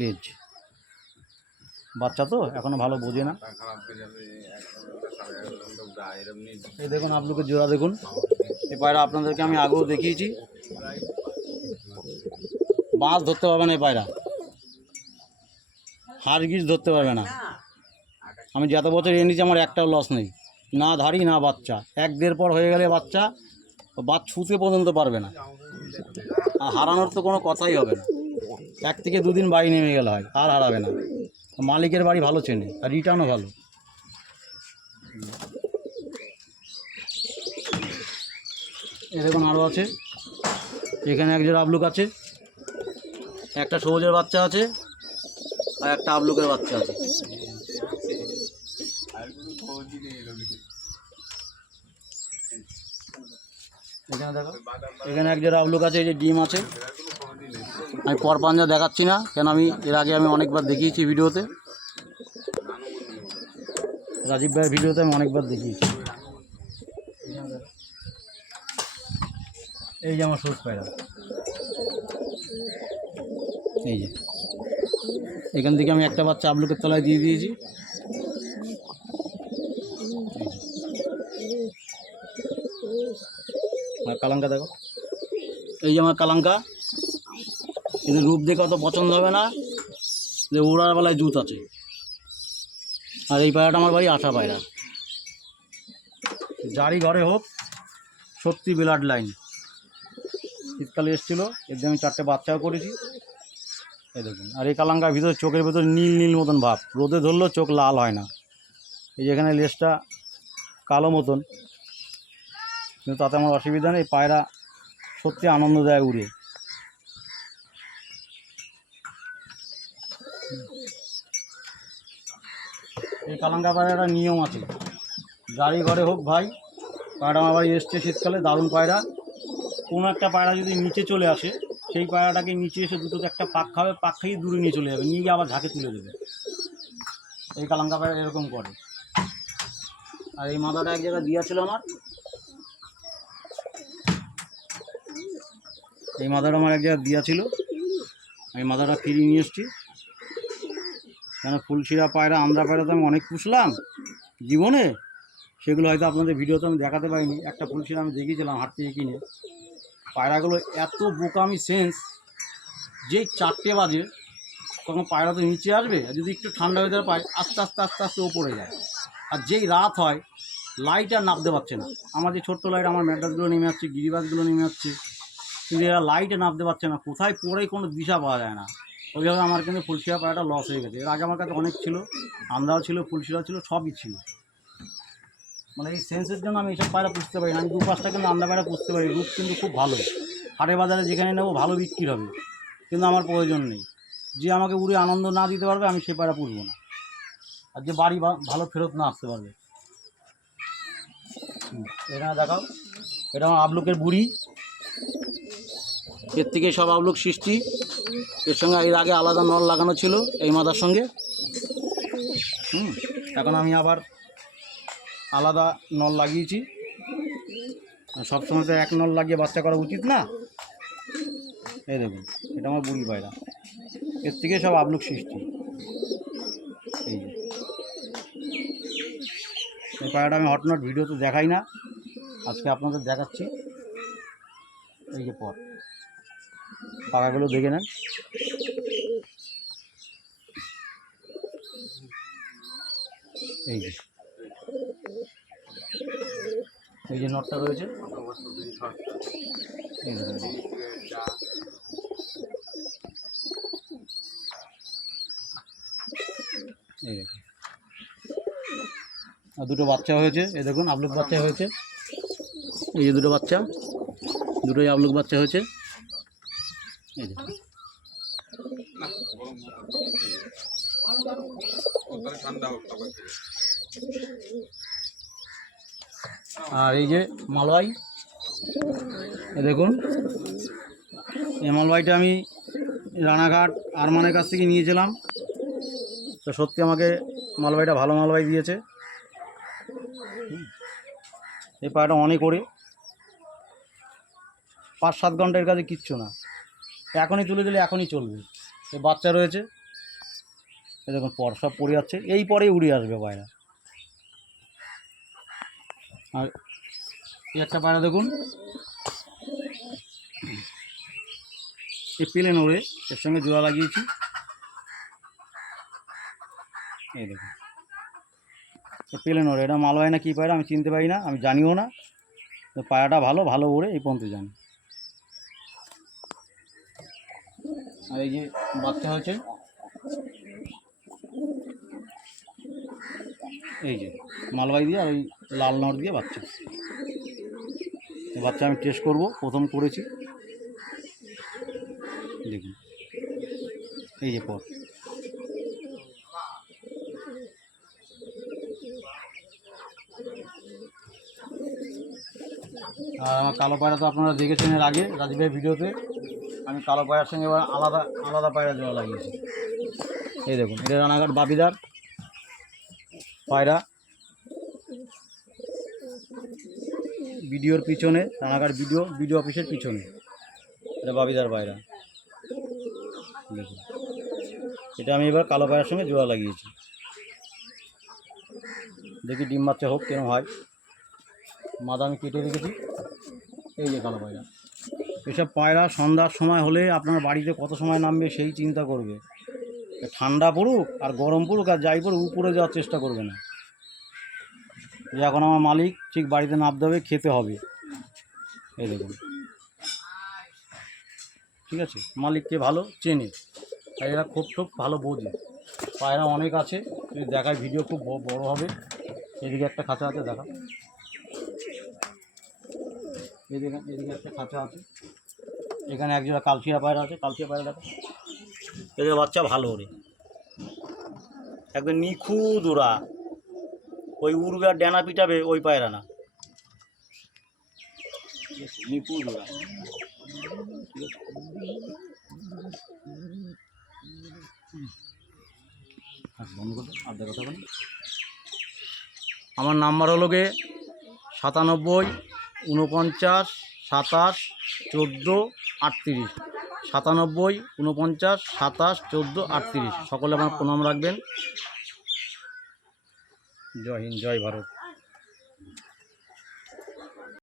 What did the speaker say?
লেজ বাচ্চা তো এখনো ভালো বোঝে না। এই দেখুন আবলুকের জোড়া দেখুন। এই পায়রা আপনাদেরকে আমি আগেও দেখিয়েছি। বাঁশ ধরতে পারবে না এই পায়রা, হাড়গিজ ধরতে পারবে না। আমি যত বছর এনেছি আমার একটাও লস নেই, না ধারি না বাচ্চা। 1-1.5 পর হয়ে গেলে বাচ্চা ছুঁতে পর্যন্ত পারবে না, আর হারানোর তো কোনো কথাই হবে না। 1 থেকে 2 দিন বাড়ি নেমে গেলে হয়, আর হারাবে না। মালিকের বাড়ি ভালো চেনে, আর রিটার্নও ভালো। এ দেখুন আরও আছে, এখানে একজোড়া আবলুক আছে, একটা সবুজের বাচ্চা আছে, আর একটা আবলুকের বাচ্চা আছে। এখানে দেখো, এখানে একজোড়া আবলুক আছে, এই যে ডিম আছে। আমি পর পাঞ্জা দেখাচ্ছি না, কেন আমি এর আগে অনেকবার দেখিয়েছি ভিডিওতে, রাজীব ভাইয়ের ভিডিওতে আমি অনেকবার দেখিয়েছি। এই যে আমার সবুজ পায়রা, এই যে এখান থেকে আমি একটা বাচ্চা আবলুকের তলায় দিয়ে দিয়েছি। আর কালাঙ্কা দেখো, এই যে আমার কালাঙ্কা, কিন্তু রূপ দেখে অত পছন্দ হবে না, যে উড়ার বেলায় জুত আছে। আর এই পায়রাটা আমার বাড়ি আশা পায়রা, যারই ঘরে হোক সত্যি ব্লাড লাইন। শীতকালে এসেছিলো, এর দিয়ে আমি 4টে বাচ্চাও করেছি। এই দেখুন, আর এই কালাঙ্কার ভিতরে চোখের ভিতরে নীল নীল মতন ভাব, রোদে ধরলেও চোখ লাল হয় না। এই যেখানে লেজটা কালো মতন, কিন্তু তাতে আমার অসুবিধা নেই। পায়রা সত্যি আনন্দ দেয় উড়ে। এই কালাঙ্কা পায়রার একটা নিয়ম আছে, যারই ঘরে হোক ভাই, পায়রা আমার বাড়ি এসছে শীতকালে, দারুণ পায়রা। কোনো একটা পায়রা যদি নিচে চলে আসে, সেই পায়রাটাকে নিচে এসে দুটোতে একটা পাক খাবে, পাক খেয়ে দূরে নিয়ে চলে যাবে, নিয়ে গিয়ে আবার ঝাঁকে তুলে দেবে। এই কালাঙ্কা পায়রা এরকম করে। আর এই মাদাটা এক জায়গায় দিয়েছিল আমার, এই মাদাটা আমার এক জায়গায় দিয়েছিল, আমি মাদাটা ফিরিয়ে নিয়ে এসেছি। কেন ফুলশিরা পায়রা, আমরা পায়রা তো আমি অনেক পুষলাম জীবনে, সেগুলো হয়তো আপনাদের ভিডিওতে আমি দেখাতে পারিনি। একটা ফুলশিরা আমি দেখিয়েছিলাম হাট থেকে কিনে। পায়রাগুলো এত বোকামি সেন্স, যেই 4টে বাজে তখন পায়রা তো নিচে আসবে, আর যদি একটু ঠান্ডা ওয়েদার পায় আস্তে আস্তে আস্তে আস্তে ওপরে যায়। আর যেই রাত হয়, লাইট আর নামতে পারছে না। আমার যে ছোট্ট লাইট, আমার ম্যাড্রাসগুলো নেমে যাচ্ছে, গিরিবাসগুলো নেমে যাচ্ছে, কিন্তু এরা লাইটে নামতে পারছে না, কোথায় পড়ে কোনো দিশা পাওয়া যায় না। ওইভাবে আমার কিন্তু ফুলশিরা পায়রাটা লস হয়ে গেছে। এর আগে আমার কাছে অনেক ছিল, আমরাও ছিল, ফুলশিরা ছিল, সবই ছিল। মানে এই সেন্সের জন্য আমি এইসব পায়রা পুষতে পারি না। আমি 2-5টা কিন্তু আমরা পায়রা পুষতে পারি, রূপ কিন্তু খুব ভালো, হাটে বাজারে যেখানে নেবো ভালো বিক্রি হবে, কিন্তু আমার প্রয়োজন নেই। যে আমাকে উড়ে আনন্দ না দিতে পারবে আমি সে পায়রা পুষবো না, আর যে বাড়ি ভালো ফেরত না আসতে পারবে। এখানে দেখাও, এটা আমার আবলুকের বুড়ি, এর থেকে সব আবলুক সৃষ্টি। এর সঙ্গে এর আগে আলাদা নল লাগানো ছিল এই মাদার সঙ্গে। এখন আমি আবার আলাদা নল লাগিয়েছি। সবসময় তো এক নল লাগিয়ে বাচ্চা করা উচিত না। এই দেখুন, এটা আমার বুড়ি পায়রা, এর থেকে সব আবলুক সৃষ্টি। এই পায়রাটা আমি হটনট ভিডিওতে দেখাই না, আজকে আপনাদের দেখাচ্ছি। এই যে পর পাখাগুলো দেখে নেন, এই যে এই যে নটটা রয়েছে, এই দেখুন। এই দেখুন, আর দুটো বাচ্চা হয়েছে, এই দেখুন আবলুক বাচ্চা হয়েছে। এই যে দুটো বাচ্চা, দুটোই আবলুক বাচ্চা হয়েছে। এই যে আর এই যে মালবাই, দেখুন এই মালবাইটা আমি রানাঘাট আরমানের কাছ থেকে নিয়েছিলাম। তো সত্যি আমাকে মালবাইটা ভালো মালবাই দিয়েছে। এই পায়রাটা অনেক ওড়ে, 5-7 ঘন্টার কাছে কিচ্ছু না, এখনই তুলে দিলে এখনই চলবে। এই বাচ্চা রয়েছে, এই দেখুন পর সব পড়ে যাচ্ছে, এই পরেই উড়ে আসবে পায়রা। আর এই একটা পায়রা দেখুন, এই প্লেন ওড়ে, এর সঙ্গে জোড়া লাগিয়েছি। এই দেখুন প্লেন ওড়ে, এটা মালবাহী না কী পায়রা আমি চিনতে পারি না, আমি জানিও না। তো পায়রাটা ভালো ওড়ে, এই পর্যন্ত জানি। আর এই যে বাচ্চা হয়েছে, এই যে মালবাহী দিয়ে আর ওই লাল নড় দিয়ে বাচ্চা। বাচ্চা আমি টেস্ট করব, প্রথম করেছি। দেখুন এই যে পর, আর আমার কালো পায়রা তো আপনারা দেখেছেন এর আগে রাজীব ভাই ভিডিওতে। আমি কালো পায়রার সঙ্গে এবার আলাদা পায়রা জোড়া লাগিয়েছি। এই দেখুন এটা রানাঘাট বাপিদার পায়রা, ভিডিওর পিছনে, রানাঘাট ভিডিও অফিসের পিছনে এটা বাপিদার পায়রা। দেখুন এটা আমি এবার কালো পায়রার সঙ্গে জোড়া লাগিয়েছি। দেখি ডিম বাচ্চা হোক কেন হয়। মাথা আমি কেটে রেখেছি। এই যে কালো পায়রা, এসব পায়রা সন্ধ্যার সময় হলে আপনার বাড়িতে কত সময় নামবে সেই চিন্তা করবে। ঠান্ডা পড়ুক আর গরম পড়ুক আর যাই পড়ুক, উপরে যাওয়ার চেষ্টা করবে না। এখন আমার মালিক ঠিক বাড়িতে নামতে হবে, খেতে হবে। এই দেখুন, ঠিক আছে, মালিককে ভালো চেনে, তাই এরা খুব ভালো বোঝে। পায়রা অনেক আছে, যদি দেখায় ভিডিও খুব বড় হবে। এদিকে একটা খাঁচা আছে, দেখা, এদিকে একটা খাঁচা আছে, এখানে একজোড়া কালচিয়া পায়রা আছে, কালচিয়া পায়রা দেখা, এদের বাচ্চা ভালো ওরে, একদম নিখুঁত ওরা। ওই উড়বে আর ডেনা পিটাবে ওই পায়রা না, নিখুঁত ওরা। আমার নাম্বার হলো গে 97 49 27 14 38, 97 49 27 14 38। সকলে আমার প্রণাম রাখবেন। জয় হিন্দ, জয় ভারত।